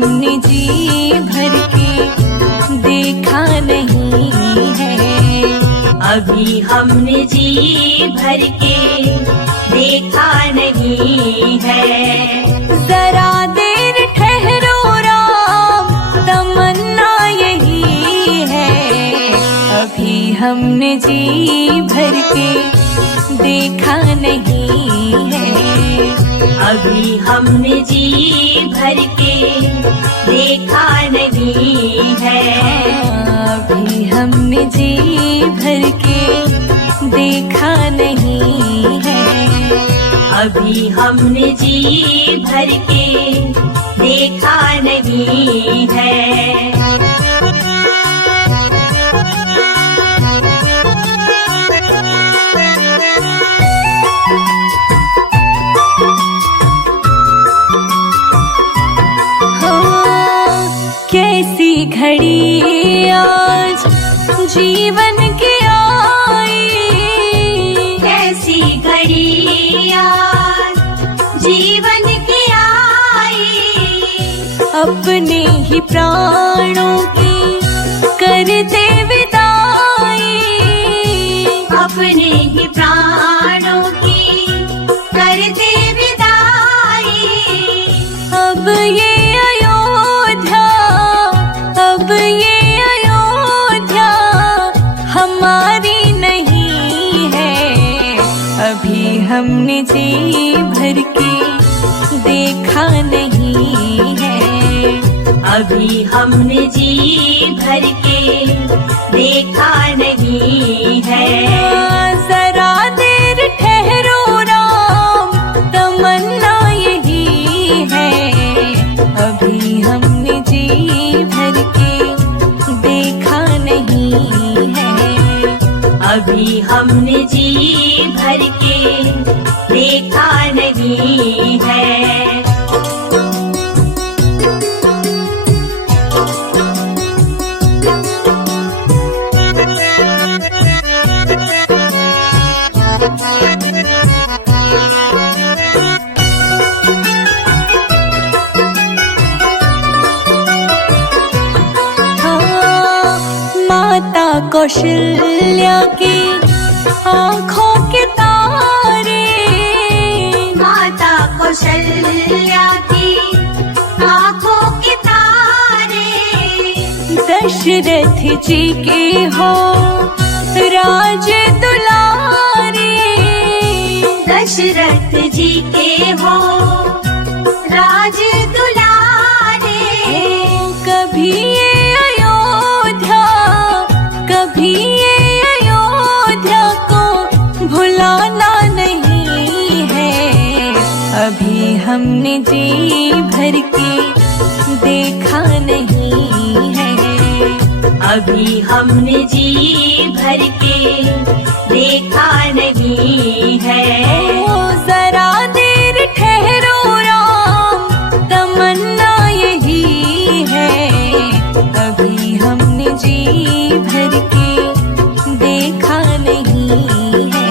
हमने जी भर के देखा नहीं है। अभी हमने जी भर के देखा नहीं है। जरा देर ठहरो राम, तमन्ना यही है। अभी हमने जी भर के देखा नहीं है। अभी हमने जी भर के देखा नहीं है। अभी हमने जी भर के देखा नहीं है। अभी हमने जी भर के देखा नहीं है। कैसी घड़ी आज जीवन की आई, कैसी घड़ी आज जीवन की आई। अपने ही प्राणों की करते विदाई, अपने ही प्राणों की करते विदाई। अब ये हमारी नहीं है। अभी हमने जी भर के देखा नहीं है। अभी हमने जी भर के देखा नहीं है। जरा देर ठहरो राम, तमन्ना यही है। अभी हमने जी भर के देखा नहीं है। अभी हमने जी भर के देखा नहीं है। माता कौशल्या की आँखों के तारे, माता कौशल्या की आँखों के तारे। दशरथ जी के हो राज दुलारे, दशरथ जी के हो राज दुलारे। कभी ये अयोध्या, कभी ये अयोध्या को भुलाना नहीं है। अभी हमने जी भर के देखा नहीं है। अभी हमने जी भर के देखा नहीं है। जरा देर ठहरो राम, तमन्ना यही है। अभी हमने जी भर के देखा नहीं है।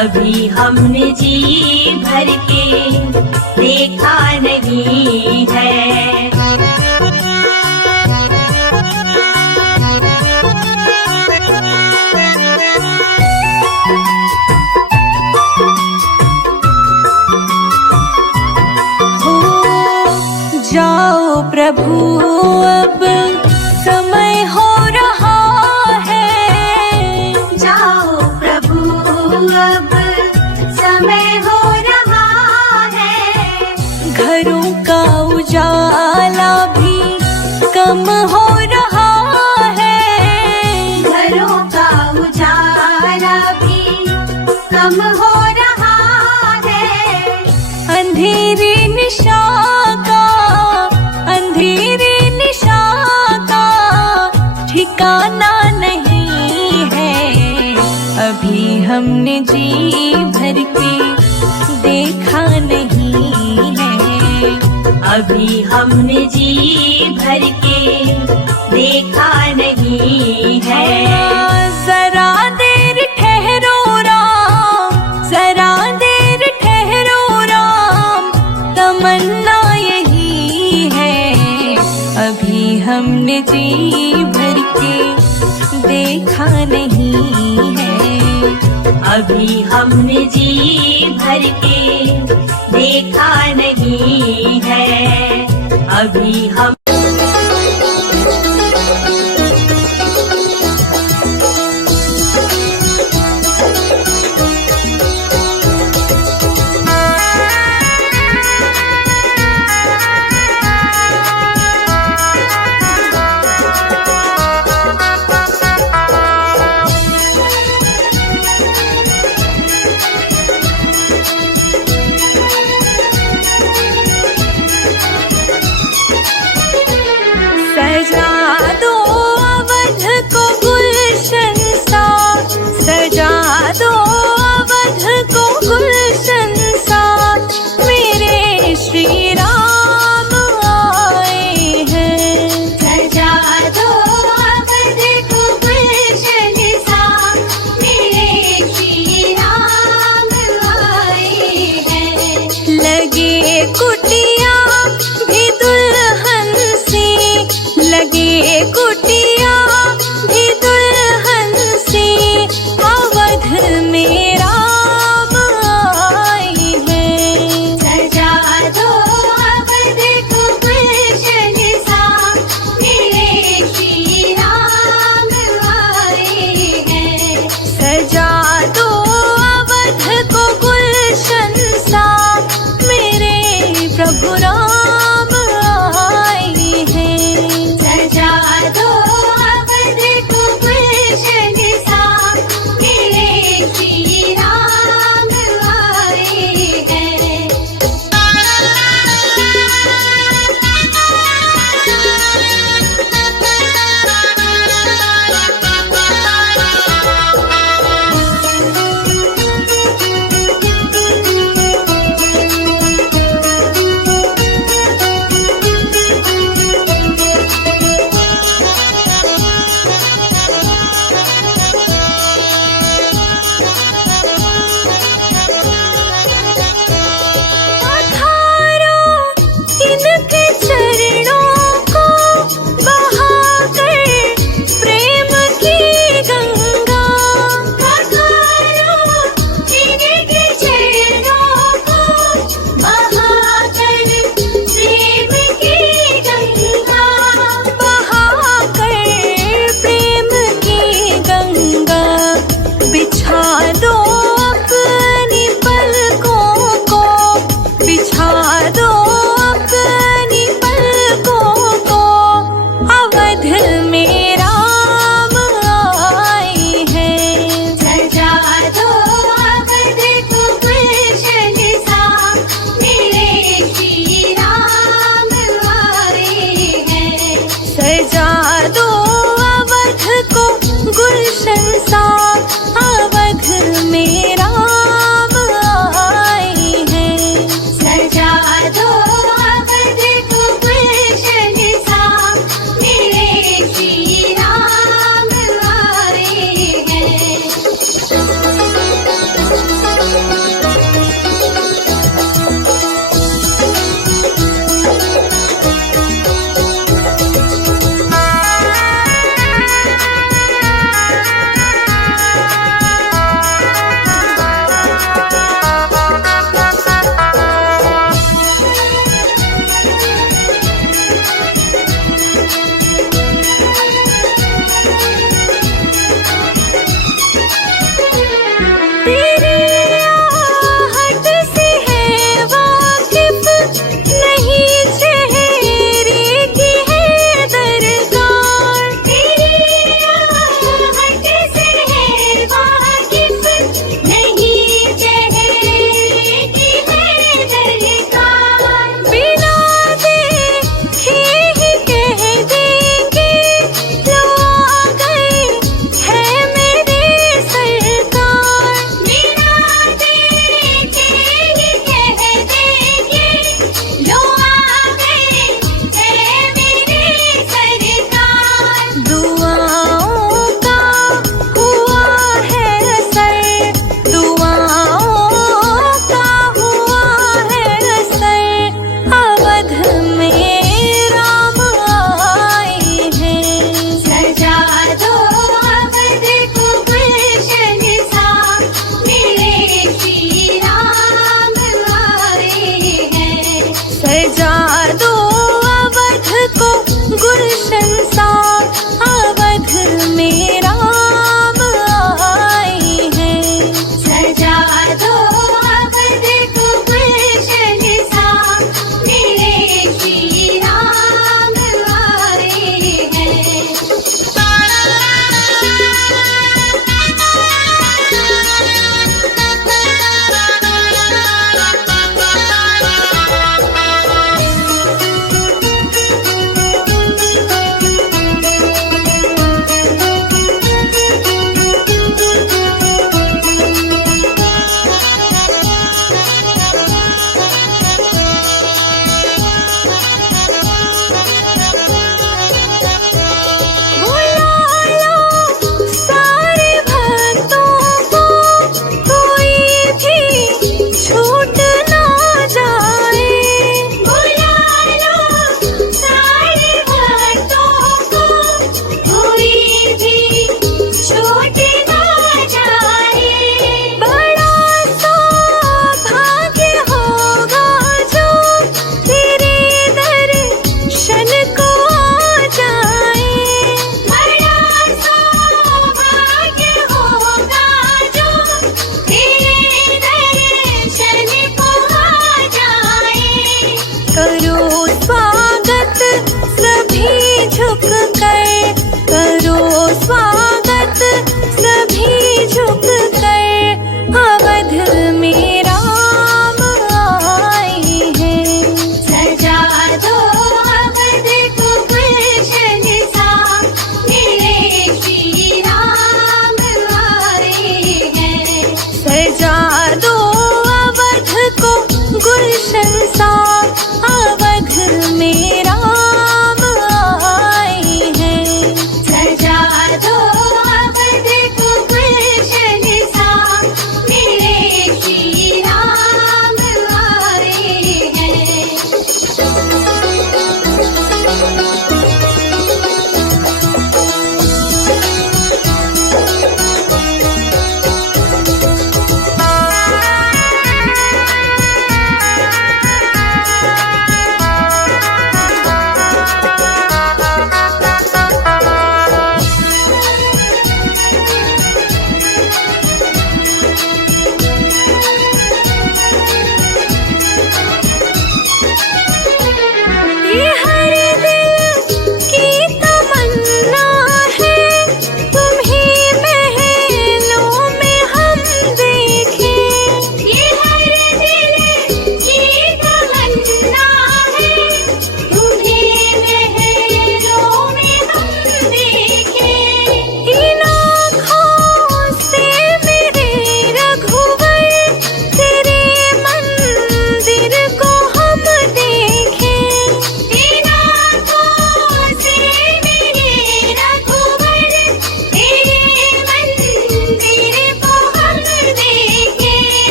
अभी हमने जी भर के देखा नहीं है। जाओ प्रभु अब समय हो रहा है। जाओ प्रभु अब समय हो रहा है। घरों का उजाला भी कम हो रहा है। घरों का उजाला भी कम हो रहा है। अंधेरी निशा का, अंधेरी निशा का ठिकाना नहीं है। अभी हमने जी भर के देखा नहीं है। अभी हमने जी भर के देखा नहीं है। जरा देर ठहरो राम, जरा देर ठहरो राम, तमन्ना यही है। हमने जी भर के देखा नहीं है। अभी हमने जी भर के देखा नहीं है। अभी हम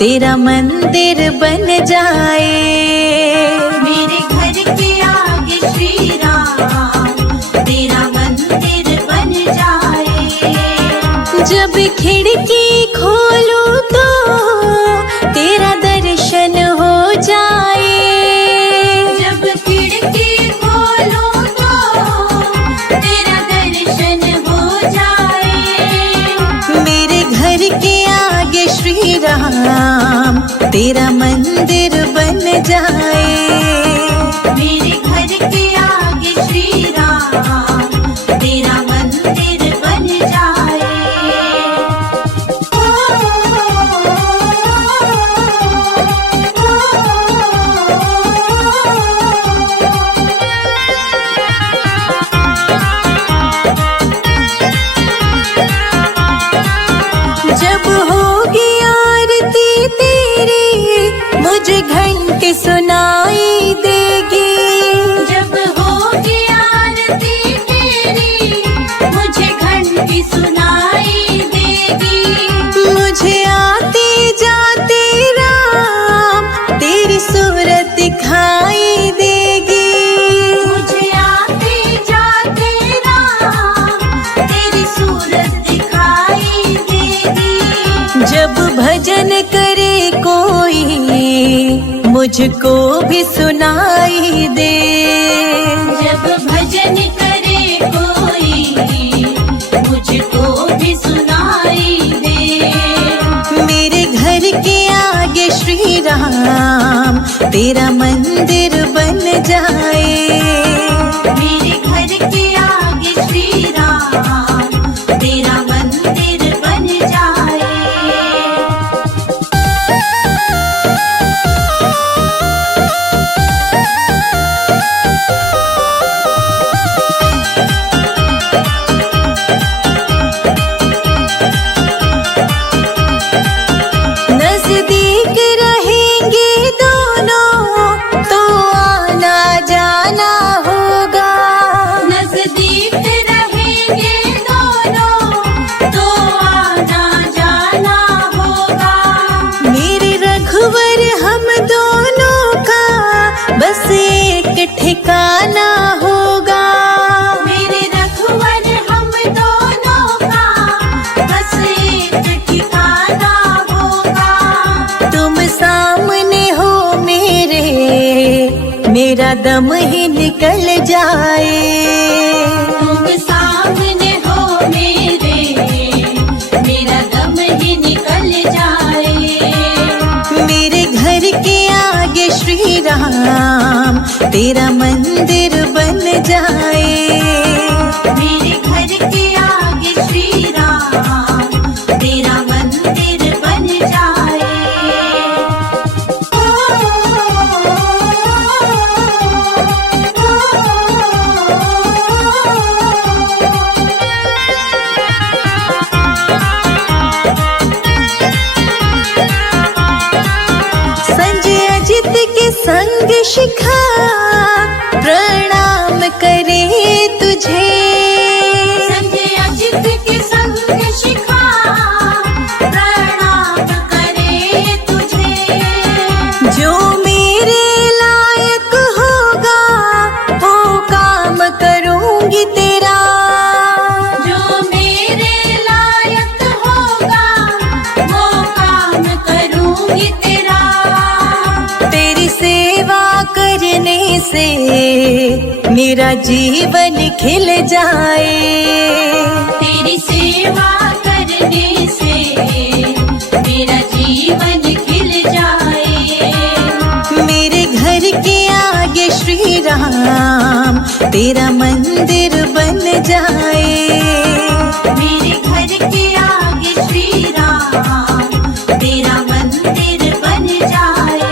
तेरा मंदिर बन जाए। मेरे घर के आगे श्री राम तेरा मंदिर बन जाए। जब खिड़की खोलूं तो तेरा दर्शन हो जाए। जब खिड़की खोलूं तो तेरा दर्शन हो जाए। मेरे घर के आगे श्री राम तेरा मंदिर बन जाए। मेरे घर के आगे श्री राम तेरा मंदिर बन जाए। जब होगी आरती तेरी मुझे घंटी सुनाई देगी। जब होगी आरती तेरी मुझे घंटी सुनाई देगी। मुझे आते जाते राम तेरी सूरत दिखाई देगी। मुझे आते जाते राम तेरी सूरत दिखाई देगी। जब भजन करे कोई मुझको भी सुनाई दे। जब भजन करे कोई मुझको भी सुनाई दे। मेरे घर के आगे श्री राम तेरा मंदिर बन जाए। मेरे घर के आगे श्री राम तेरा मंदिर बन जाए। नजदीक रहेंगे दोनों तो आना जाना होगा। नजदीक रहेंगे दोनों तो आना जाना होगा। मेरे रघुवर हम दोनों का बस एक ठिकाना होगा। मेरे रघुवर हम दोनों का बस एक ठिकाना होगा। तुम सामने हो मेरा दम ही निकल जाए। तुम सामने हो मेरा दम ही निकल जाए। मेरे घर के आगे श्री राम तेरा मंदिर बन जाए। मेरे घर के आगे श्री राम तेरा मंदिर बन जाए। संजय अजित के संग शिखा प्रणाम करे तुझे। संजय अजित के संग शिखा प्रणाम करे तुझे। जो मेरे लायक होगा वो काम करूंगी तेरा। जो मेरे लायक होगा वो काम करूंगी तेरा। तेरी सेवा करने से मेरा जीवन खिल जाए। तेरी सेवा करने से मेरा जीवन खिल जाए। मेरे घर के आगे श्री राम तेरा मंदिर बन जाए। मेरे घर के आगे श्री राम तेरा मंदिर बन जाए।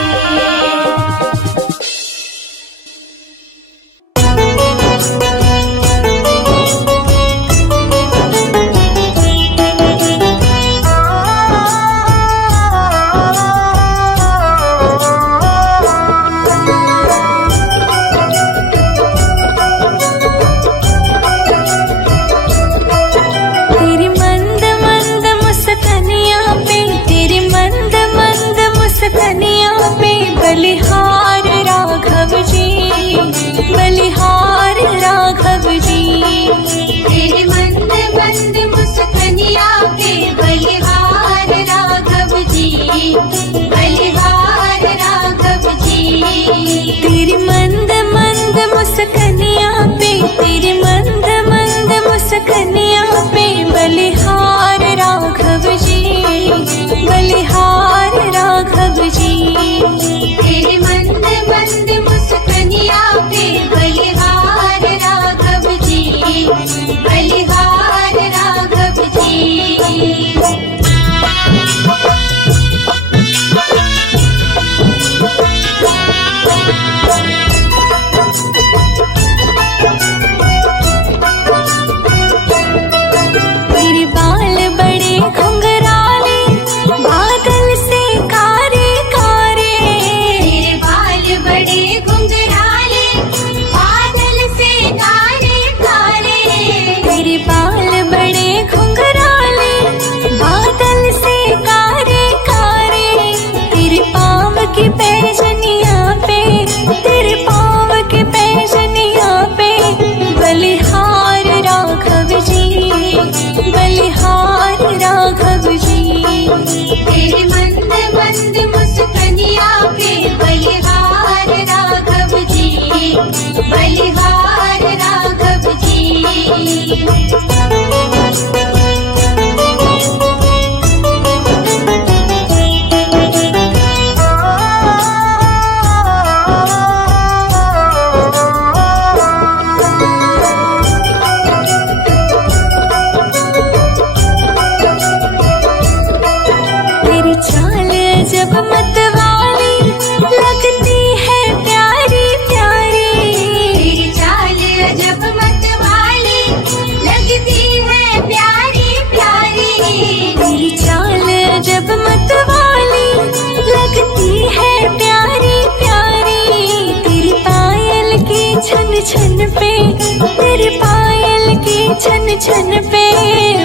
छन छन पे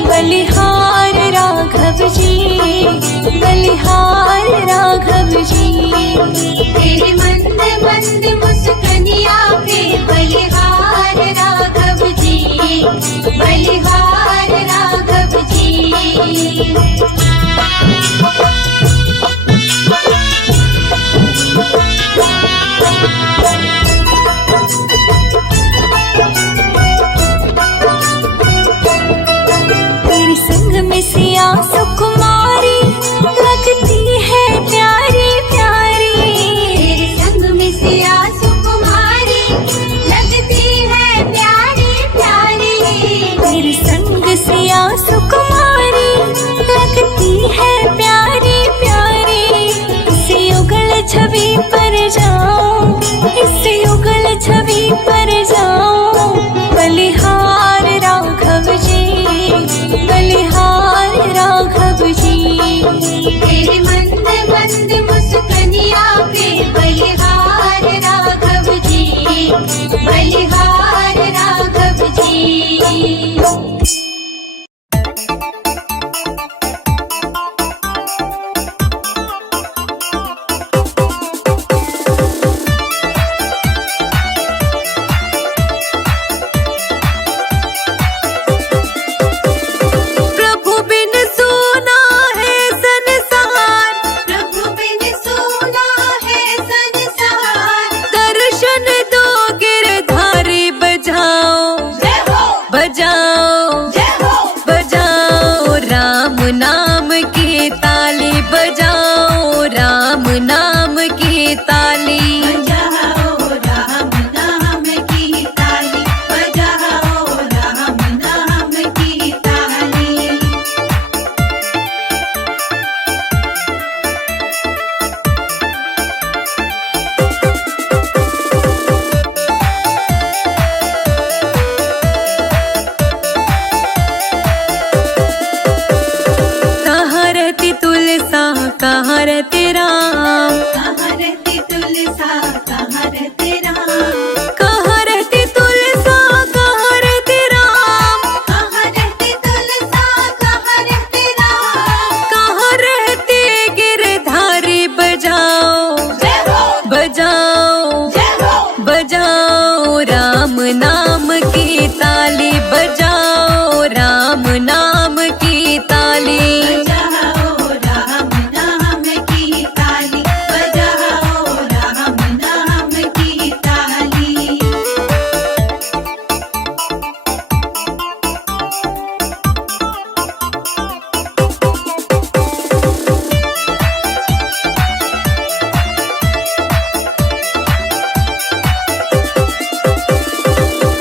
बलिहार राघव जी, बलिहार राघव जी। तेरे मंद मंद मुस्कनिया पे बलिहार राघव जी, बलिहार राघव जी। तेरे संग में सिया सुकुमारी लगती है प्यारी प्यारी। तेरे संग में सिया सुकुमारी लगती है प्यारी प्यारी। तेरे संग सिया सुकुमारी लगती है प्यारी प्यारी। इसे उगल छवि पर जाओ, इसे उगल छवि पर जाओ, बलिहार राघव जी, बलिहार राघव जी। तेरे मंद मंद मुस्कनिया पे बलिहार राघव जी, बलिहार राघव जी। प्रभु बिन सोना है संसार, प्रभु बिन सोना है संसार। दर्शन दो गिरधारी बजाओ, जय हो, बजाओ, जय हो। बजाओ राम नाम की ताली, बजाओ राम नाम की ताली। बजाओ राम नाम की ताली, बजाओ राम नाम की ताली। कहाँ रहती तुलसा, कहाँ रहते राम, कहाँ रहती तुलसा, कहाँ रहते राम। कहाँ रहती तुलसा, कहाँ रहते राम, कहाँ रहती तुलसा, कहाँ रहते राम। कहाँ रहते गिरधारी बजाओ, जय हो, बजाओ, जय हो। बजाओ राम नाम की ताली, बजाओ राम नाम की ताली। बजाओ राम नाम की ताली, बजाओ राम नाम की ताली।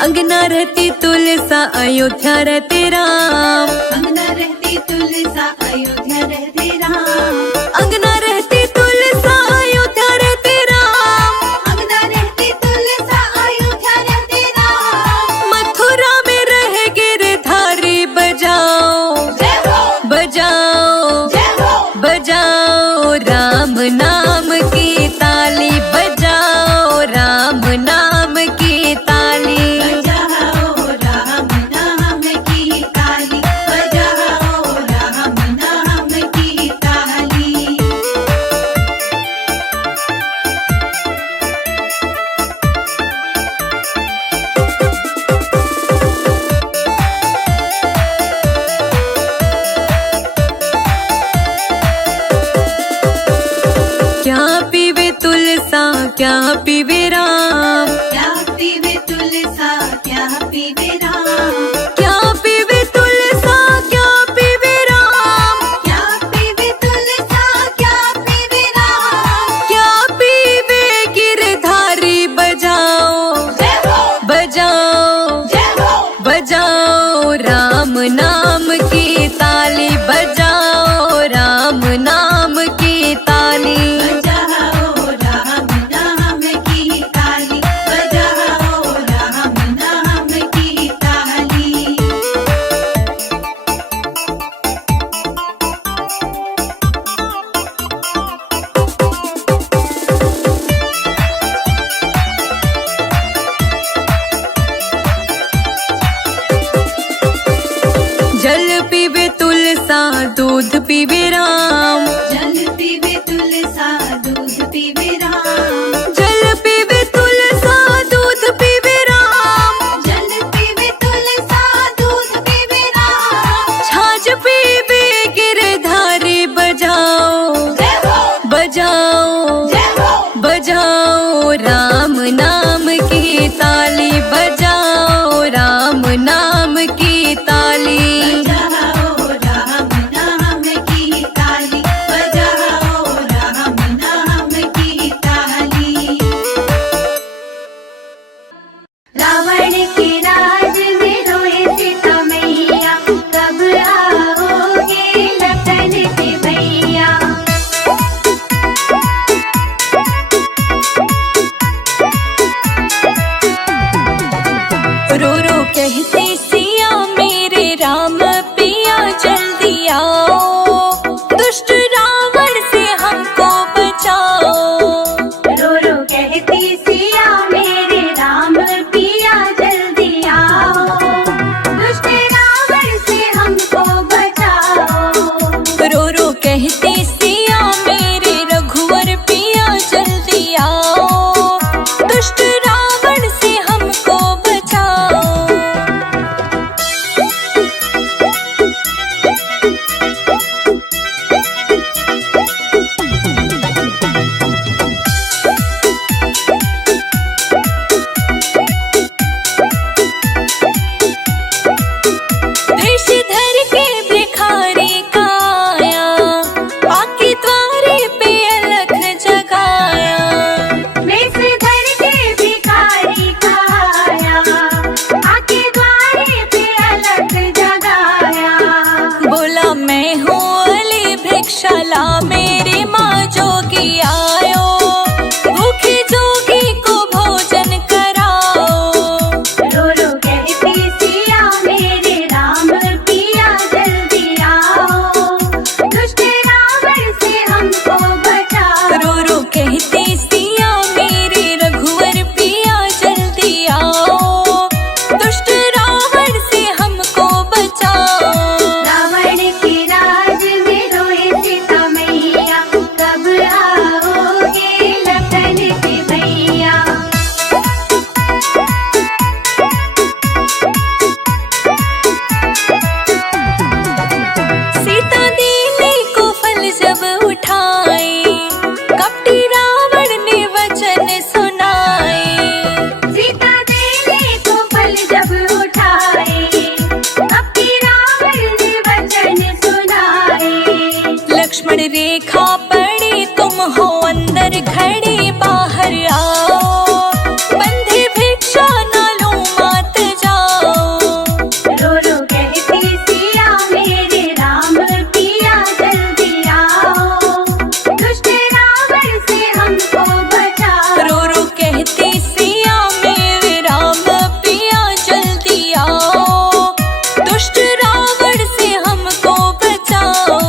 अंगना रहती तुलसा, अयोध्या रहते राम, अंगना रहती तुलसा, अयोध्या रहते राम। अंगना रहती तुलसा, अयोध्या रहते राम। अंगना रहती तुलसा, अयोध्या रहते राम। मथुरा में रह गिरधारी बजाओ, जय हो, बजाओ, जय हो। बजाओ राम नाम की ताली, बजाओ राम नाम की ताली। बजाओ राम नाम की ताली, बजाओ राम नाम पीवे तुलसा दूध पीवे राम। जल पीवे तुलसा दूध पीवे राम। जल पीवे तुलसा दूध पीवे राम। जल पीवे तुलसा दूध पीवे राम। छाछ पीवे गिरधारी बजाओ जय हो बजाओ जय हो बजाओ राम नाम की ताली बजाओ राम नाम की ताली। बजाओ राम नाम की ताली। बजाओ राम नाम की ताली। रावण के राज में रोए सीता मैया, कब आओगे लखन के भैया। रो रो कहते सिया मेरे राम पिया जल्दी आओ, दुष्ट रावण से हमको बचाओ। रो रो कहती सिया मेरे राम पिया जल्दी आओ, दुष्ट रावण से हमको बचाओ। रो रो कहते सिया मेरे रघुवर पिया जल्दी आओ, दुष्ट रावण से हमको बचाओ। देश धर के भिखारी का आया, आके द्वारे पे अलख जगाया। वेश धर के भिखारी का आया, आके द्वारे पे अलख जगाया। बोला मैं हूँ अली भिक्षाला मेरी माँ जोगी आयो, भूखे जोगी को भोजन कराओ। रो रो कहती सिया मेरे राम पिया जल्दी आओ, दुष्ट रावण से हमको बचाओ। रो रो कहते सिया मेरे रघुवर पिया जल्दी आओ, दुष्ट रावण से हमको बचाओ। रावण के राज में रोए सीता मैया, कब आओगे लखन के भैया। सीता देने को फल जब उठाए, कपटी रावण ने वचन सुनाए। सीता देने को फल जब उठाए, कपटी रावण ने वचन सुनाए। लक्ष्मण रेखा पड़े तुम हो अंदर खड़े बाहर आओ, बंधे भिक्षा न लो मात जाओ। रो रो कहती सिया मेरे राम पिया जल्दी आओ, दुष्ट रावण से हमको बचाओ। रो रो कहते सिया मेरे राम पिया जल्दी आओ, दुष्ट रावण से हमको बचाओ।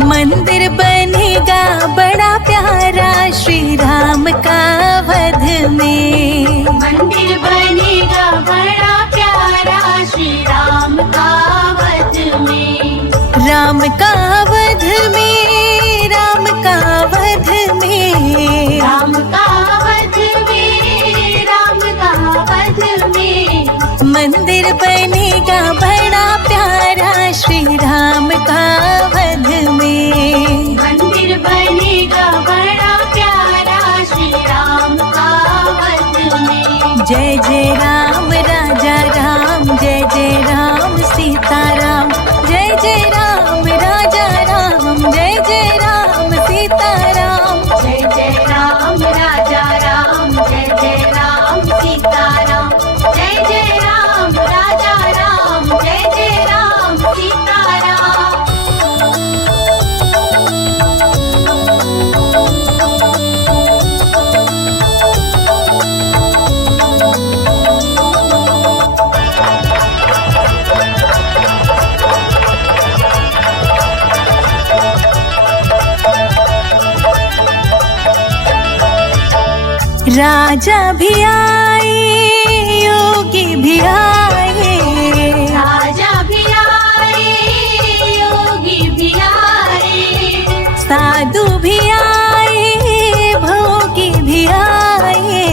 मंदिर बनेगा बड़ा प्यारा श्री राम का वध में। मंदिर बनेगा बड़ा प्यारा श्री राम का वध में। राम का वध में, राम का वध में, राम का वध में, राम का वध में। मंदिर बनेगा बड़ा प्यारा श्री राम का वध में। मंदिर बनेगा बड़ा प्यारा श्री राम का वध में। जय जय राम राजा राम, जय जय राम सीताराम, जय जय राम राजा राम, जय जय राम सीताराम। जय जय राम राजा राम, जय जय राम सीताराम, जय जय राम राजा राम, जय जय राम सीताराम। राजा भी आए, योगी भी आए, राजा भी आए, योगी भी आए, साधु भी आए, भोगी भी आए।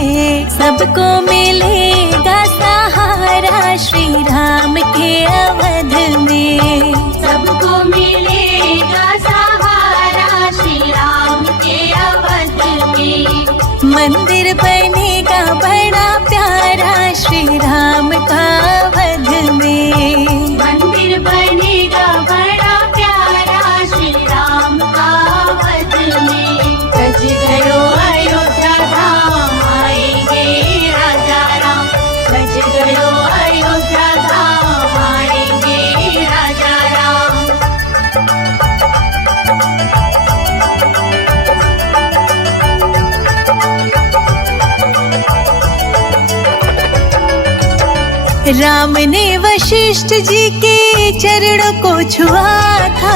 सबको मिलेगा सहारा श्री राम के अवध में। सबको मिलेगा सहारा श्री राम के अवध में। मंदिर बनेगा बड़ा प्यारा श्री राम का वध में। मंदिर बनेगा बड़ा प्यारा श्री राम का वध में। सज गयो अयोध्या धाम, आएंगे राजा राम। सज गयो अयोध्या धाम, आएंगे राजा राम। राम ने वशिष्ठ जी के चरणों को छुआ था।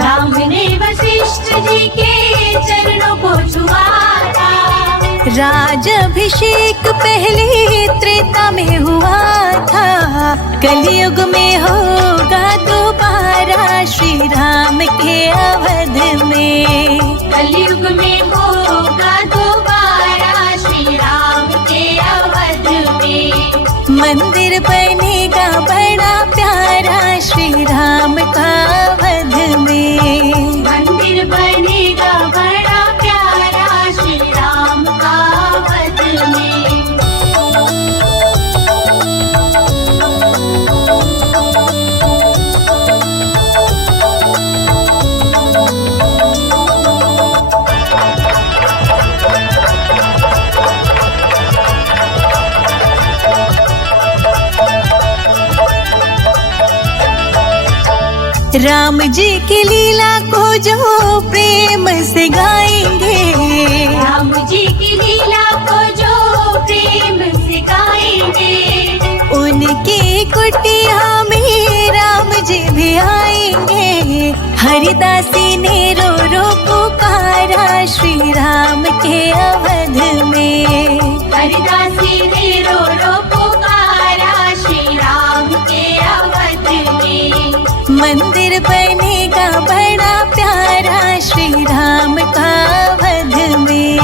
राम ने वशिष्ठ जी के चरणों को छुआ था। राजाभिषेक पहले त्रेता में हुआ था। कलयुग में होगा दोबारा श्री राम के अवध में। कलयुग में होगा दोबारा श्री राम के अवध में। मंदिर बनेगा बड़ा प्यारा श्री राम का वध में। मंदिर बनेगा बड़ा प्यारा श्री राम का वध में। राम जी की लीला को जो प्रेम से गाएंगे। राम जी की लीला को जो प्रेम से गाएंगे। उनकी कुटिया में राम जी भी आएंगे। हरिदासी ने रो रो पुकारा श्री राम के अवध में। हरिदासी ने रो रो पुकारा श्री राम के अवध में। मंदिर बनेगा बड़ा प्यारा श्री राम का वध में।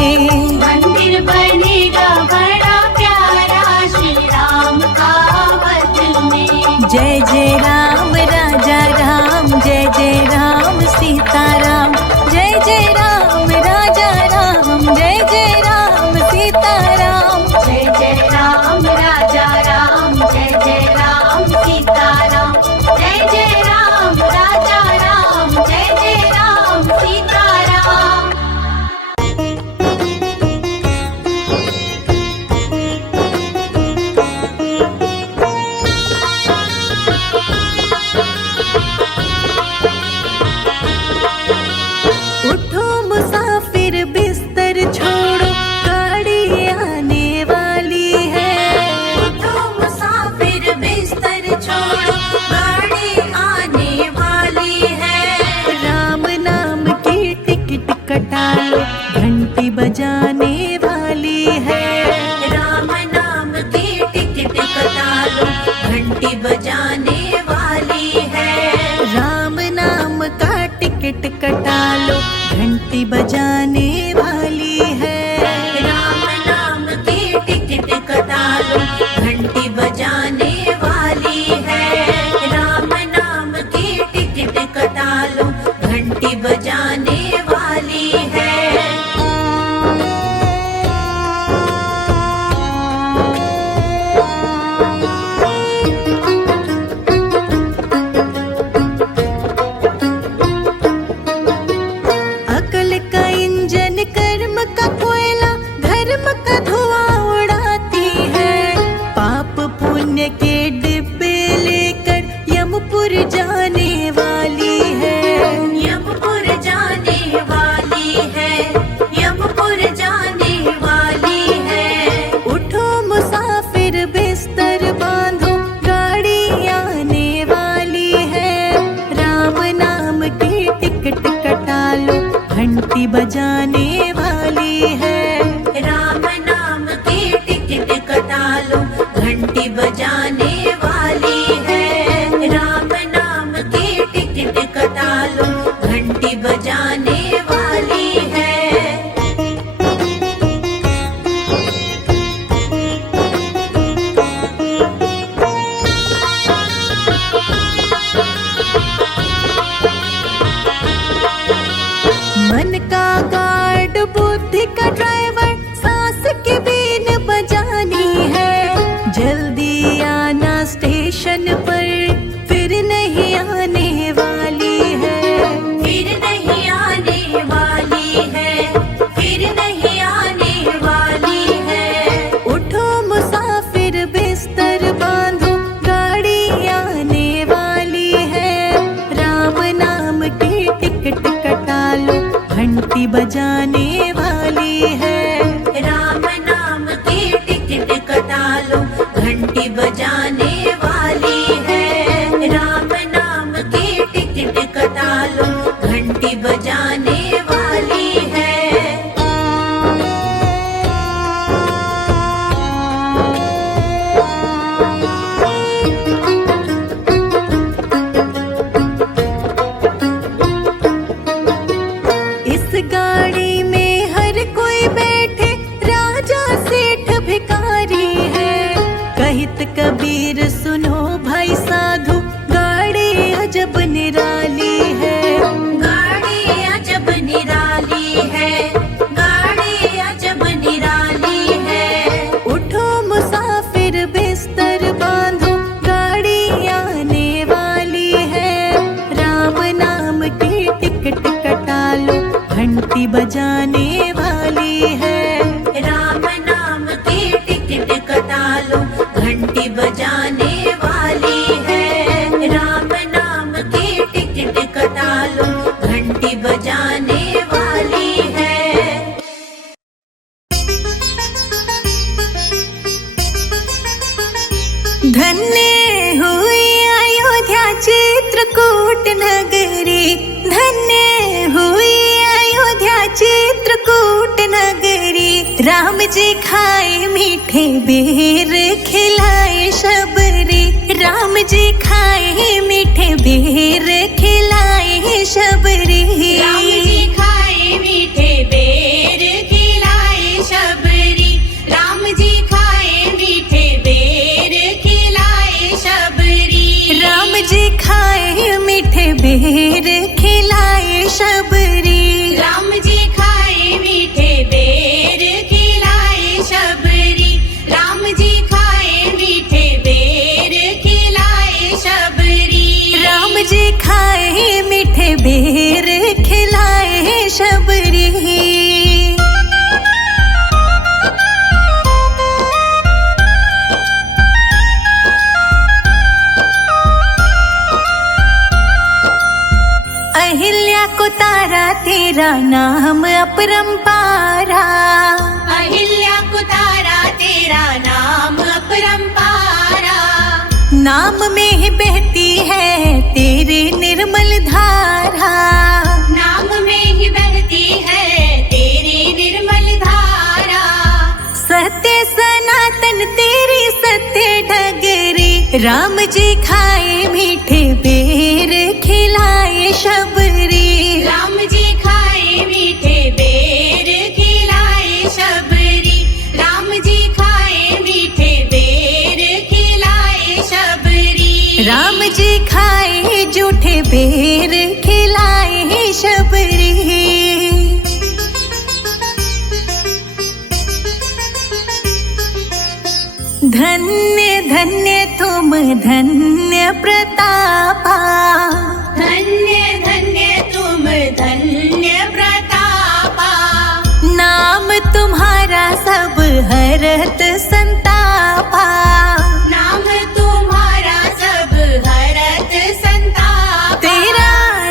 मंदिर बनेगा बड़ा प्यारा श्री राम का वध में। जय जय राम राजा राम, जय जय राम सीताराम, जय जय राम राजा राम, जय जय राम सीताराम। जय जय राम राजा राम, जय जय राम सीताराम, जय जय राम राजा टिकट कटा लो, घंटी बजाने वाली है। राम नाम की टिकट कटा लो, घंटी बजाने वाली है। राम नाम की टिकट कटा लो, घंटी बजाने वाली है। अकल का इंजन, कर्म का कोयला, धर्म का धुआं उड़ाती है। पाप पुण्य के डिब्बे लेकर यमपुर जाने वाली है। यमपुर जाने वाली है, यमपुर जाने वाली है। उठो मुसाफिर बिस्तर बांधो, गाड़ी आने वाली है। राम नाम की टिकट कटा लो, घंटी बजाने वाली है। राम नाम की टिकट कटा लो, घंटी बजाने वाली है। राम नाम की टिकट कटा लो, घंटी बजाने वाली है। मन का गार्ड, बुद्धि का ड्राइवर, सांस की बीन बजानी है। जल्दी आना स्टेशन पर, फिर नहीं आने वाली है। फिर नहीं आने वाली है, फिर नहीं आने वाली है। उठो मुसाफिर बिस्तर बांधो, गाड़ी आने वाली है। राम नाम की टिकट कटा लो, घंटी बजाने वाली है। राम नाम की टिकट कटा लो, घंटी बजाने वाली है। राम नाम की टिकट कटा लो, घंटी बजाने वाली है। इस गाड़ी में हर कोई बैठे, राजा सेठ भिखारी है। कहित कबीर सुनो भाई साधु, गाड़ी अजब निराली है। गाड़ी अजब निराली है, गाड़ी अजब निराली है। उठो मुसाफिर बिस्तर बांधो, गाड़ी आने वाली है। राम नाम की टिकट कटा लो, घंटी बजाने वाली है। राम नाम की टिकट कटा लो, घंटी बजाने वाली है। राम नाम की टिकट कटा लो, घंटी बजाने वाली है। धन्य हुई अयोध्या चित्रकूट नगरी, धन्य हुई अयोध्या चित्रकूट नगरी। राम जी खाए मीठे बेर, खिलाए शबरी। राम जी खाए मीठे बेर, खिलाए शबरी। राम जी खाए मीठे बेर, खिलाए शबरी। राम जी खाए मीठे बेर, खिलाए शबरी। राम जी खाए मीठे बेर, खिलाए शबरी। राम जी खाए मीठे बेर, खिलाए शबरी। राम जी खाए मीठे बेर, खिलाए शबरी। राम जी खाए मीठे बेर, खिलाए शबरी। अहिल्या को तारा, तेरा नाम अपरंपारा। अहिल्या को तारा, तेरा नाम अपरंपारा। नाम में ही बहती है तेरी निर्मल धारा। नाम में ही बहती है तेरी निर्मल धारा। सत्य सनातन तेरी सत्य डगरी। राम जी खाए मीठे बेर, खिलाए शबरी। बेर खिलाए शबरी। धन्य धन्य तुम धन्य प्रतापा, धन्य धन्य तुम धन्य प्रतापा। नाम तुम्हारा सब हरत संतापा, नाम तुम्हारा सब हरत संतापा। तेरा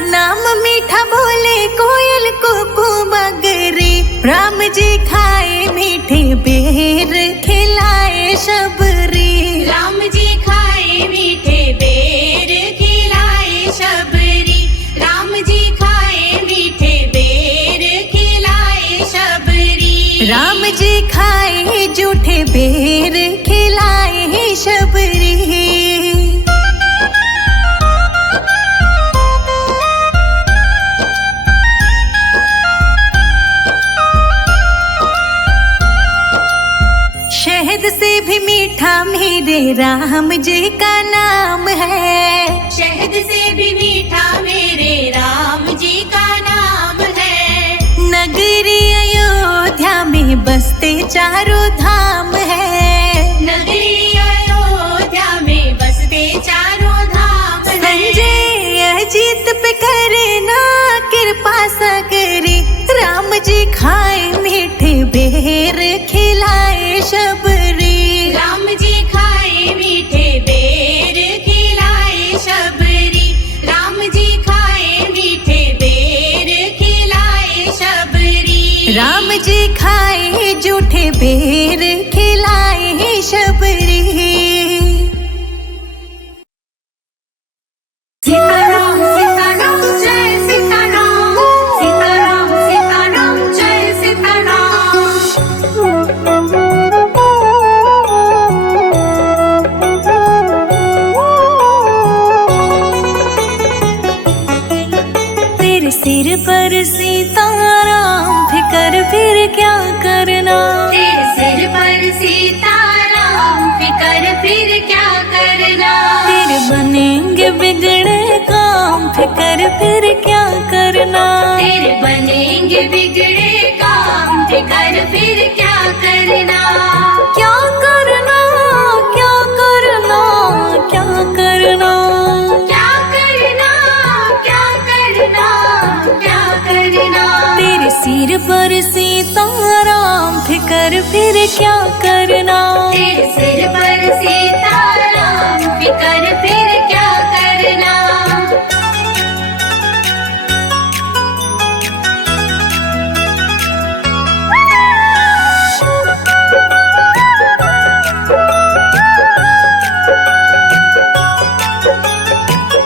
नाम मीठा बोले कोयल कुकू मगरी। राम जी खाए मीठे बेर खिलाए शबरी। राम जी खाए मीठे बेर खिलाए शबरी। राम जी खाए मीठे बेर खिलाए शबरी। राम जी खाए जूठे बेर खिलाए शबरी। शहद से भी मीठा मेरे राम जी का नाम है। शहद से भी मीठा मेरे राम जी का नाम है। नगरी अयोध्या में बसते चारों धाम है। नगरी अयोध्या में बसते चारों धाम है। संजय अजीत पे करे ना कृपा सगरी। राम जी खाए मीठे बेर खिलाए शबरी। राम जी खाए मीठे बेर खिलाए शबरी। राम जी खाए मीठे बेर खिलाए शबरी। राम जी खाए जूठे बेर खिलाए शबरी। सीताराम सीताराम जय सीताराम। सीताराम सीताराम जय सीताराम। तेरे सिर पर सीताराम फिकर फिर क्या करना। तेरे सिर पर सीताराम फिकर फिर क्या करना। तेरे बनेंगे बिगड़े काम फिकर फिर क्या करना। तेरे बनेंगे बिगड़े काम फिकर फिर क्या करना। क्या करना क्या करना क्या करना। क्या करना क्या करना क्या करना। तेरे सिर पर सीताराम फिकर फिर क्या करना। तेरे सिर पर सीताराम फिकर फिर क्या करना।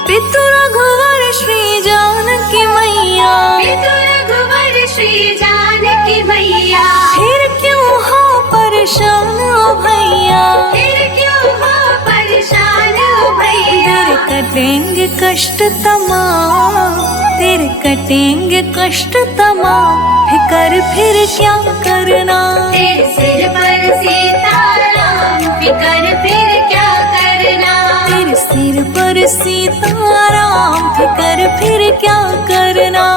पितु रघुवर श्री जानकी मैया। पितु रघुवर श्री जानकी मैया। फिर क्यों हो परेशान ओ भैया। फिर क्यों हो परेशान ओ भैया। तेरे कटेंगे कष्ट तमाम। तेरे कटेंगे कष्ट तमाम फिकर फिर क्या करना। तेरे सिर पर सीताराम फिकर फिर क्या करना। तेरे सिर पर सीताराम फिकर फिर क्या करना।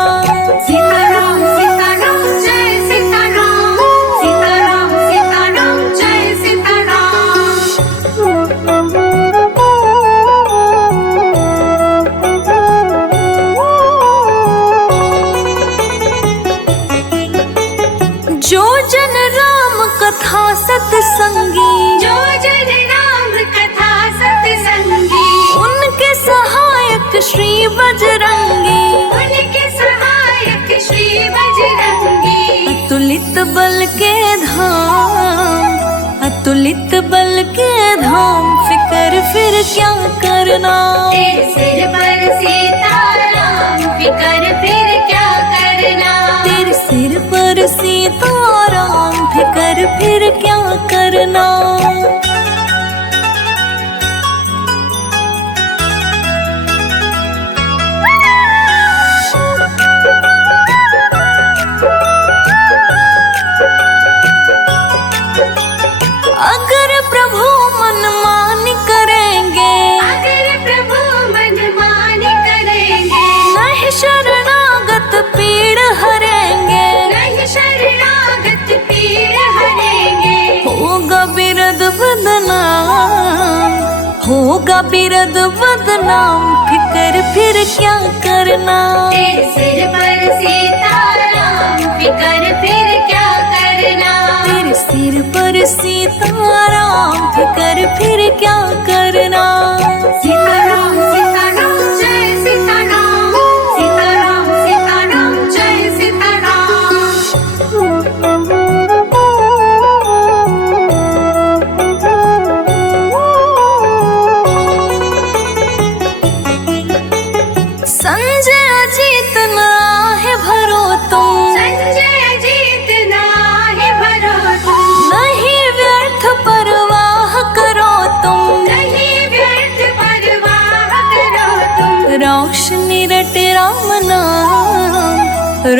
सीताराम सीताराम जय सीताराम। सीताराम सीताराम जय सीताराम। जो जन राम कथा सत्संगी। जो जन राम कथा सत्संगी। उनके सहायक श्री बजरंगी। उनके सहायक श्री बजरंगी। अतुलित बल के धाम। अतुलित बल के धाम फिकर फिर क्या करना। तेरे सिर पर सीताराम फिकर फिर क्या करना। तेरे सिर पर सीताराम फिकर फिर क्या करना। अगर प्रभु मनमानी करेंगे। अगर प्रभु मनमानी करेंगे। होगा बिरद बदनाम, फिकर फिर क्या करना। तेरे सिर पर सीताराम, फिकर फिर क्या करना। तेरे सिर पर सीताराम, फिकर फिर क्या करना। सीताराम सीताराम जय सीताराम, सीताराम सीताराम जय सीताराम। संजय जीतना है भरो तुम, संजय जीतना है भरो तुम, नहीं व्यर्थ परवाह करो तुम। नहीं व्यर्थ परवाह करो तुम। रोशनी रट राम नाम,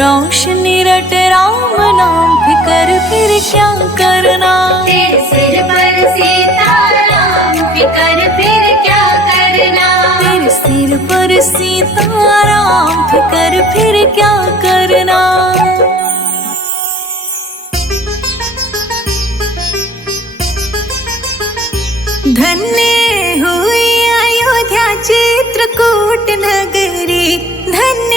रोशनी रट राम नाम, फिकर फिर क्या करना। तेरे सिर पर सीताराम, फिकर फिर क्या करना। तेरे सिर पर सीताराम, फिकर फिर क्या करना। धन्य हुई अयोध्या चित्रकूट नगरी, धन्य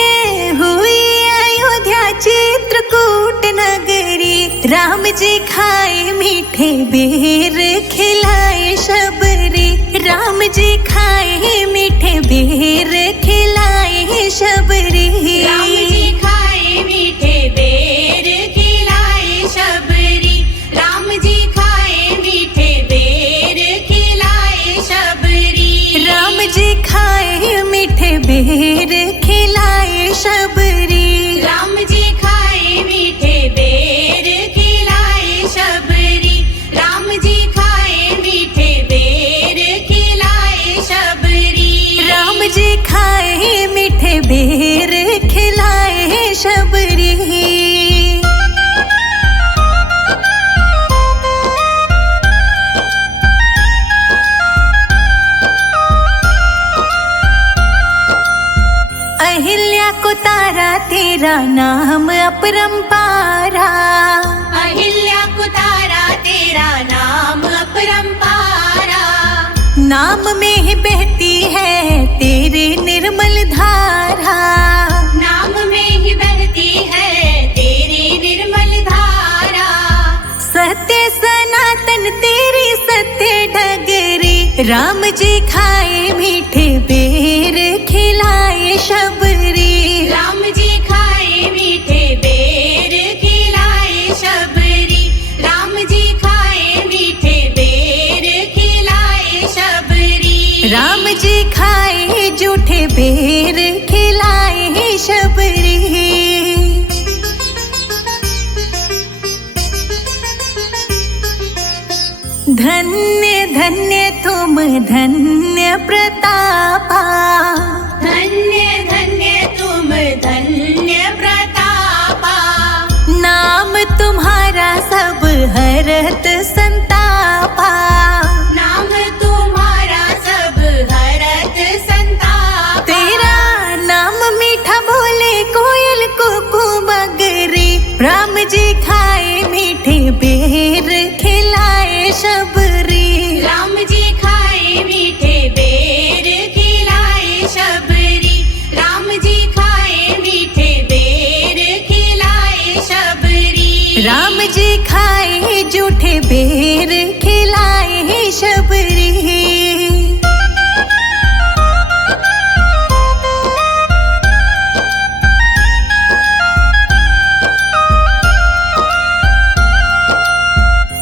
हुई अयोध्या चित्रकूट नगरी। राम जी खाए मीठे बेर, खिलाए शबरी। राम जी खाए मीठे बेर, खिलाए शबरी। राम जी खाए मीठे बेर, खिलाए शबरी। राम जी खाए मीठे बेर, खिलाए शबरी। राम जी खाए मीठे बेर, खिलाए शबरी। राम जी खाए मीठे बेर, खिलाए शबरी। राम जी खाए मीठे बेर, खिलाए शबरी। राम जी खाए मीठे बेर, खिलाए शबरी। अहिल्या को तारा तेरा नाम अपरंपारा। अहिल्या को तारा तेरा नाम अपरंपारा। नाम में ही बहती है तेरे निर्मल धारा। नाम में ही बहती है तेरी निर्मल धारा। सत्य सनातन तेरी सत्य डगरी। राम जी खाए मीठे बेर, खिलाए शबरी। राम जी खाए मीठे बेर, खिलाए शबरी। राम जी खाए मीठे बेर, खिलाए शबरी। राम जी खाए जूठे बेर, खिलाए शबरी। धन्य धन्य तुम धन्य प्रतापा। धन्य धन्य तुम धन्य प्रतापा। नाम तुम्हारा सब हरत संतापा। नाम तुम्हारा सब हरत संतापा। तेरा नाम मीठा बोले कोयल कुकू मगरी। राम जी खाए मीठे बेर, खिलाए शबरी। राम जी खाए मीठे बेर, खिलाए शबरी। राम जी खाए मीठे बेर, खिलाए शबरी। राम जी खाए जूठे बेर, खिलाए शबरी।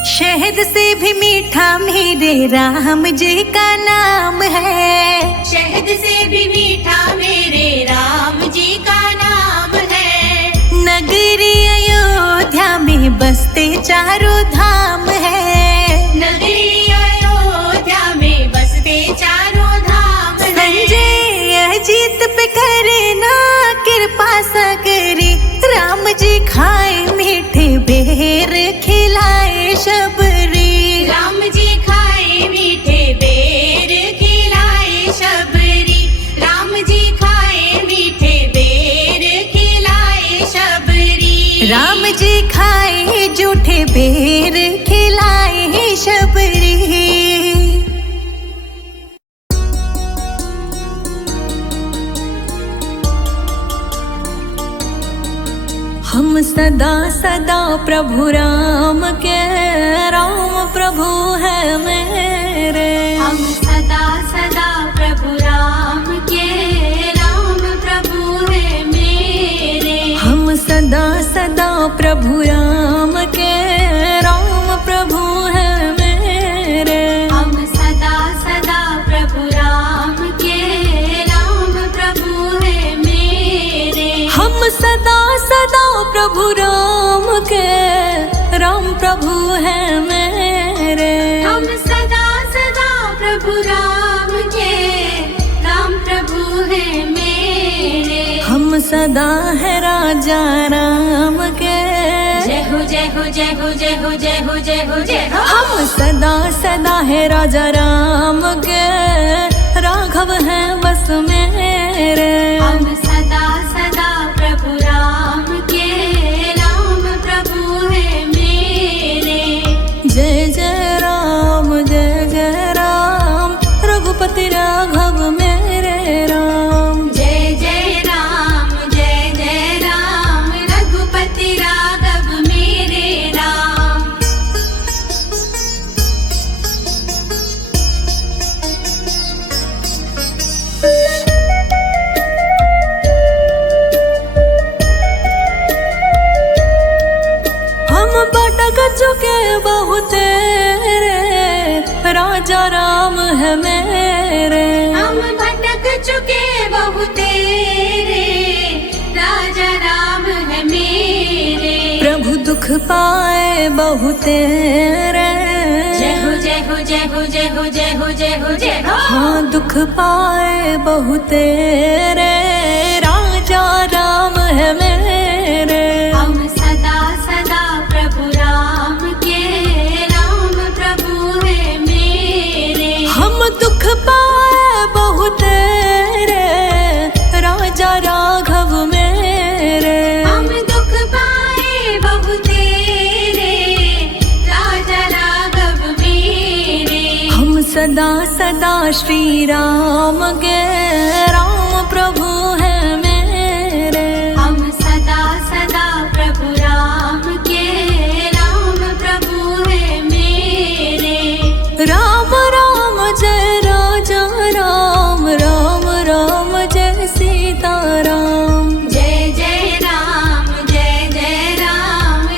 शहद से भी मीठा मेरे राम जी का नाम है। शहद से भी मीठा मेरे राम जी का नाम है। नगरी अयोध्या में बसते चारों धाम है। नगरी अयोध्या में बसते चारों धाम है। संजय अजीत पे करे ना कृपा सगरी। राम जी खाए मीठे बेर, खिलाए शबरी। राम जी खाए मीठे बेर, खिलाए शबरी। राम जी खाए मीठे बेर, खिलाए शबरी। राम जी खाए जूठे बेर, खिलाए शबरी। हम सदा सदा प्रभु राम के, राम प्रभु है मेरे। हम सदा सदा प्रभु राम के, राम प्रभु है मेरे। हम सदा सदा प्रभु राम के, राम प्रभु है मेरे। हम सदा सदा प्रभु राम के, राम प्रभु है मेरे। हम सदा सदा प्रभु राम के, राम प्रभु है मेरे। हम सदा सदा प्रभु राम के, राम प्रभु है मेरे। हम सदा है राजा राम के, जय हो जय हो जय हो जय हो जय हो जय हो जय हो। हम सदा सदा है राजा राम के, राघव है बस मेरे। हम सदा सदा प्रभु राम के, राम प्रभु है मेरे। जय जय राम रघुपति राघव मेरे राम। जय जय राम रघुपति राघव मेरे राम। हम भटक चुके बहुत रे, राजा राम है मेरे। हम भटक चुके बहुत रे, राजा राम है मेरे। प्रभु दुख पाए बहुत रे, जय हो जय हो जय हो जय हो जय हो जय हो जय हो। हाँ दुख पाए बहुत रे, राजा राम है मेरे। हम सदा सदा प्रभु राम के, राम प्रभु है मेरे। हम दुख पाए बहुत रे, राजा राघव मेरे। हम दुख पाए बहुत रे, राजा राघव मेरे। हम सदा सदा श्री राम के, राम प्रभु है मेरे। हम सदा सदा प्रभु राम के, राम प्रभु है मेरे। राम राम जय राजा राम, राम राम जय सीता राम। जय जय राम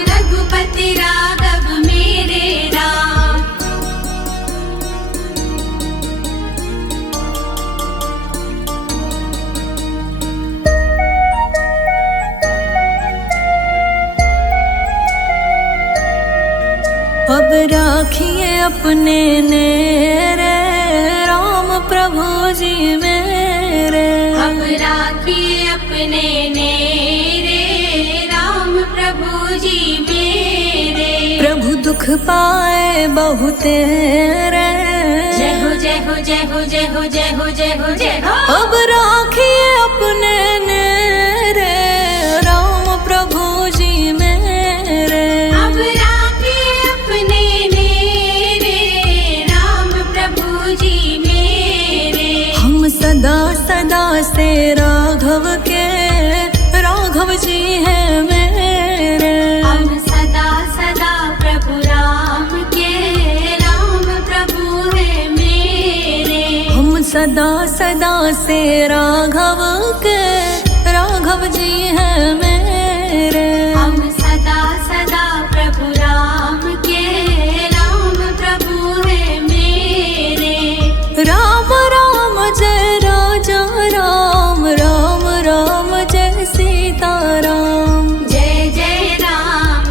रघुपति राघव मेरे राम। अब राखिए अपने नेरे, राम प्रभु जी मेरे। अब राखिए अपने नेरे, राम प्रभु जी मेरे। प्रभु दुख पाए बहुत रे, जय हो जय हो जय हो जय हो जय हो जय हो जय हो। अब राखिए अपने नेरे, राम प्रभु जी मेरे। अब राखिए अपने नेरे, राम प्रभु जी मेरे। हम सदा सदा से राघव के, राघव जी है मेरे। हम सदा सदा प्रभु राम के, राम प्रभु है मेरे। हम सदा सदा से राघव के, राघव जी है मेरे। हम सदा सदा प्रभु राम के, राम प्रभु है मेरे। राम राम जय राजा राम, राम राम जय सीता राम। जय जय राम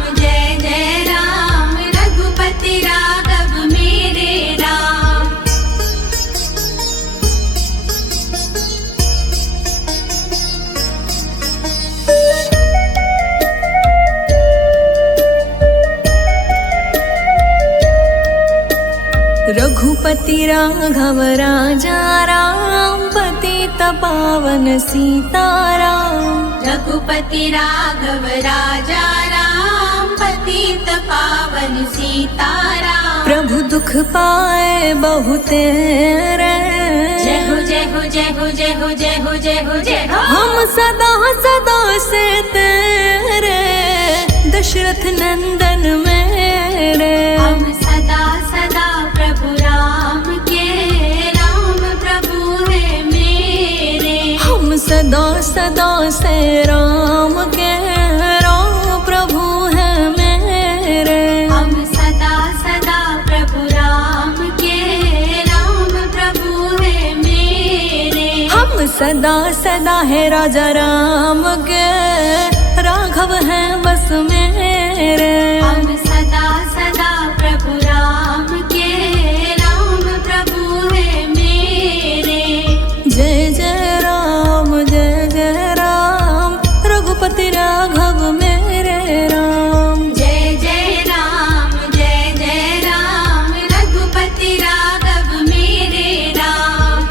रघुपति राघव मेरे राम। रघुपति राघव राजा राम, पतित पावन सीताराम। रघुपति राघव राजा राम, पतित पावन सीताराम। प्रभु दुख पाए बहुत रे, जय हो जय हो जय हो जय हो जय हो जय हो जय हो। हम सदा सदा से तेरे, दशरथ नंदन मेरे। हम सदा सदा प्रभु राम के, राम प्रभु है मेरे। हम सदा सदा से राम के, राम प्रभु है मेरे। हम सदा सदा प्रभु राम के, राम प्रभु है मेरे। हम सदा सदा है राजा राम के, राघव है बस मेरे। हम सदा सदा प्रभु राम के, राम प्रभु है मेरे। जय जय राम, रघुपति राघव मेरे राम। जय जय राम, रघुपति राघव मेरे राम।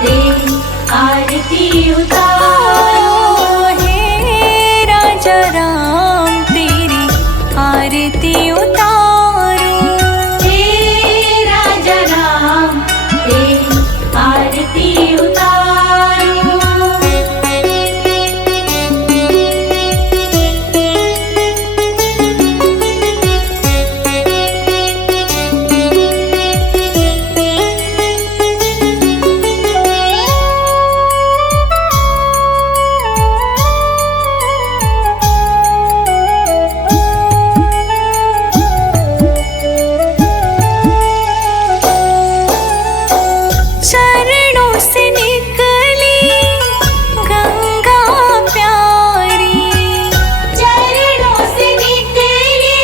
तेरी आरती उतारो। हे राजा राम तेरी आरती उतारो। हे राजा राम तेरी आरती उतारो। चरणों से निकली गंगा प्यारी। चरणों से निकली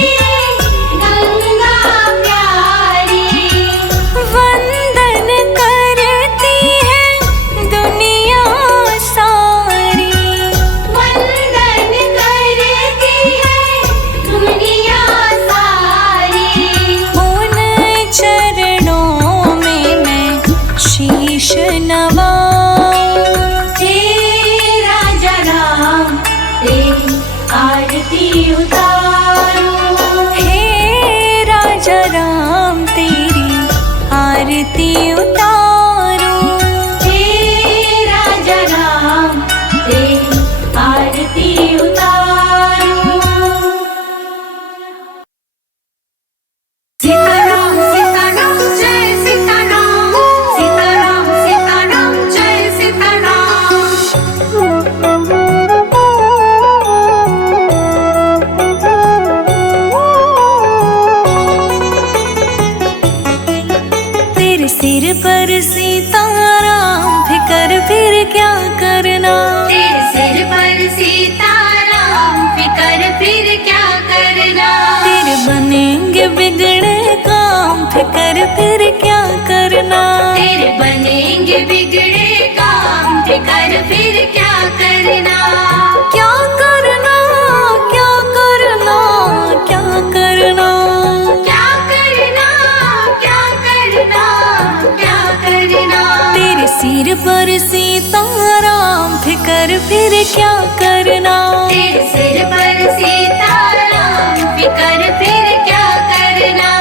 गंगा प्यारी। वंदन करती है दुनिया सारी। वंदन करती है दुनिया सारी। उन चरणों में मैं शीश नवाऊं। हे राजा राम तेरी आरती उतारो। हे राजा राम तेरी आरती उतारो। हे राजा राम तेरी आरती उतारो। सीताराम सीताराम जय सीताराम। सीताराम सीताराम जय सीताराम। तेरे सिर पर सीताराम फिकर फिर क्या करना। तेरे सिर पर सीताराम फिकर फिर क्या करना। तेरे बनेंगे बिगड़े काम फिकर फिर क्या करना। तेरे बनेंगे बिगड़े काम फिकर फिर क्या करना। क्या करना क्या करना क्या करना। क्या करना क्या करना क्या करना। तेरे सिर पर सीताराम फिकर फिर क्या करना। तेरे सिर पर सीताराम फिकर फिर क्या करना।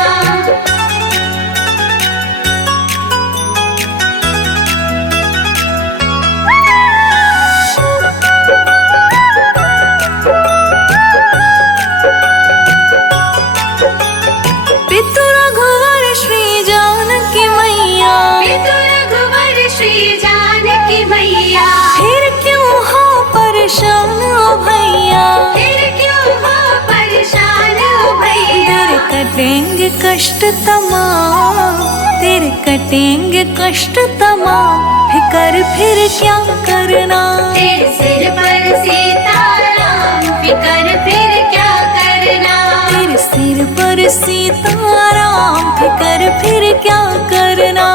पितु रघुवर श्री जानकी मैया। पितु रघुवर श्री जानकी मैया। फिर क्यों हो परेशान ओ भैया। फिर क्यों हो परेशान ओ भैया। तेरे कटेंगे कष्ट तमाम। तेरे कटेंगे कष्ट तमाम फिकर फिर क्या करना। तेरे सिर पर सीताराम फिकर फिर क्या करना। तेरे सिर पर सीताराम फिकर फिर क्या करना।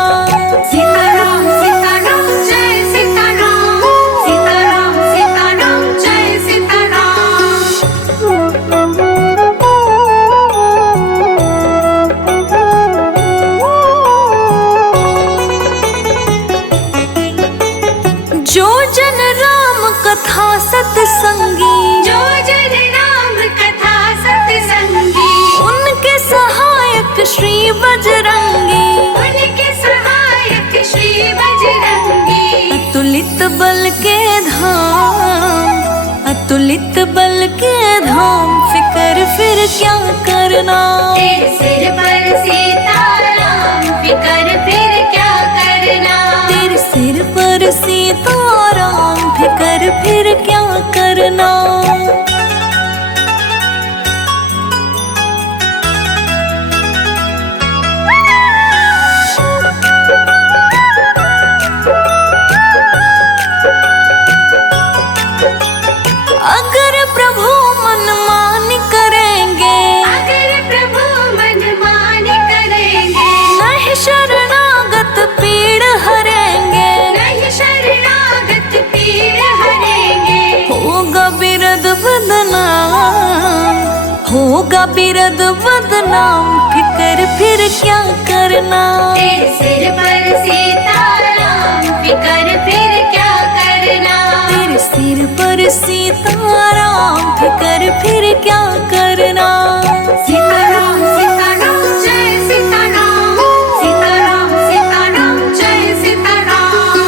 सीताराम सीताराम जय सीताराम। सीताराम सीताराम जय सीताराम। जो जन राम कथा सत्संगी। जो जन राम कथा सत्संगी। उनके सहायक श्री बजरंगी। उनके सहायक श्री बजरंगी। अतुलित बल के धाम। अतुलित बल के धाम फिकर फिर क्या करना। तेरे सिर पर सीताराम फिकर फिर क्या करना। तेरे सिर पर सीताराम फिकर फिर क्या करना। अगर प्रभु मनमानी करेंगे। अगर प्रभु मनमानी करेंगे। नहीं शरणागत पीड़ हरेंगे। नहीं शरणागत पीड़ हरेंगे। होगा बिरद बदनाम। होगा बिरद बदनाम फिकर फिर क्या करना। तेरे सिर पर सीताराम फिकर सीताराम, फिकर फिर क्या करना। सीताराम सीताराम जय सीताराम, सीताराम सीताराम जय सीताराम।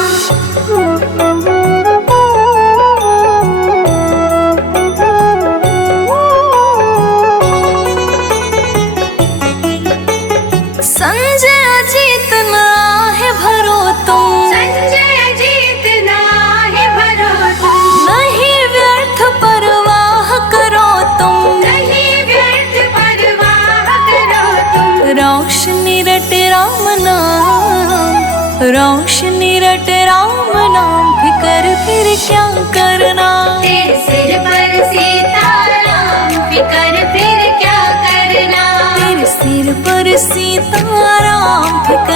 संजय अजीत नाहे भरो तुम, संजय अजीत नाहे भरो तुम, नहीं व्यर्थ परवाह करो तुम। नहीं व्यर्थ परवाह करो तुम। रोशनी रट राम नाम, रोशनी रट राम नाम, फिकर फिर क्या करना। तेरे सिर पर सीताराम, फिकर फिर क्या करना। तेरे सिर पर सीताराम, फिकर